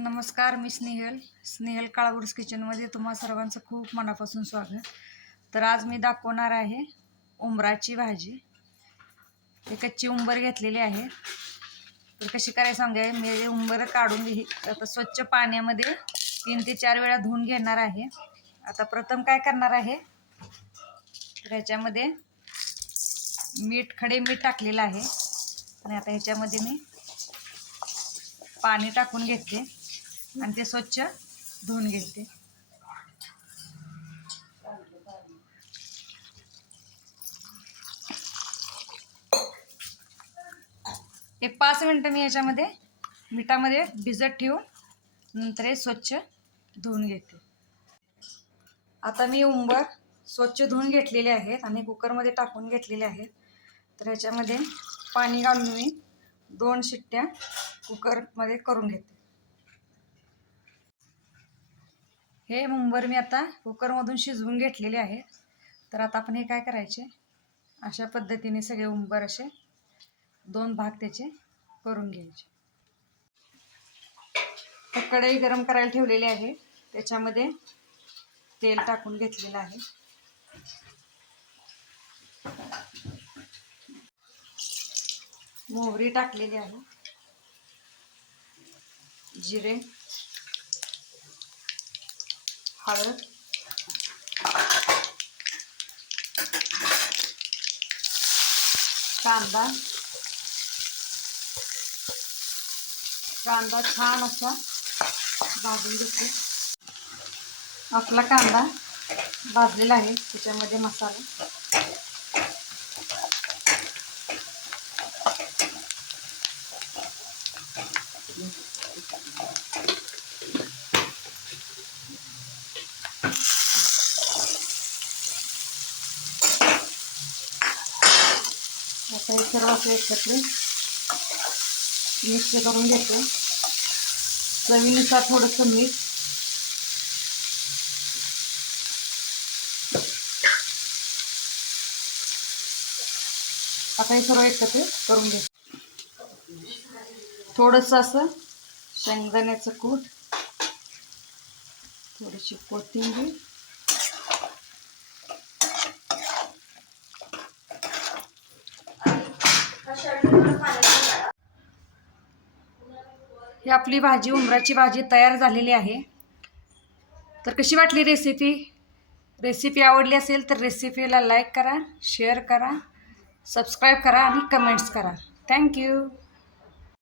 नमस्कार मी स्नेहल. स्नेहल काळावूर्स किचनमध्ये तुम्हा सर्वांचं खूप मनापासून स्वागत. तर आज मी दाखवणार आहे उंबराची भाजी. हे कच्ची उंबर घेतलेली आहे. तर कशी काय सांगा मी उंबर काढून घे आता स्वच्छ पाण्यामध्ये तीन ते चार वेळा धुवून घेणार आहे. आता प्रथम काय करणार आहे? तर ह्याच्यामध्ये मीठ खडे मीठ टाकलेलं आहे. आणि आता ह्याच्यामध्ये मी पाणी टाकून घेते. आणि ते स्वच्छ धुवून घेते. एक पाच मिनटं मी याच्यामध्ये मिठामध्ये भिजत ठेवून नंतर हे स्वच्छ धुवून घेते. आता मी उंबर स्वच्छ धुवून घेतलेले आहेत आणि कुकरमध्ये टाकून घेतलेले आहेत. तर ह्याच्यामध्ये पाणी घालून मी दोन शिट्ट्या कुकरमध्ये करून घेते. हे मुंबर मी आता कुकरमधून शिजवून घेतलेले आहेत तर आता आपण हे काय करायचे? अशा पद्धतीने सगळे उंबर असे दोन भाग त्याचे करून घ्यायचे. तर कढई गरम करायला ठेवलेली आहे. त्याच्यामध्ये तेल टाकून घेतलेलं आहे. मोहरी टाकलेली आहे. जिरे हळद. कांदा. कांदा छान असा भाजून घेते. आपला कांदा भाजलेला आहे त्याच्यामध्ये मसाला. आता हे सर्व असं एकत्र मिक्स करून घेतो चवीनुसार थोडंसं मीठ. आता हे सर्व एकत्र करून घेतो थोडंसं असं शेंगदाण्याचं कूट थोडीशी कोथिंबीर ही आपली भाजी उमराची भाजी तयार झालेली आहे. तर कशी वाटली रेसिपी रेसिपी आवडली असेल तर रेसिपीला लाईक करा शेअर करा सबस्क्राईब करा आणि कमेंट्स करा. थँक्यू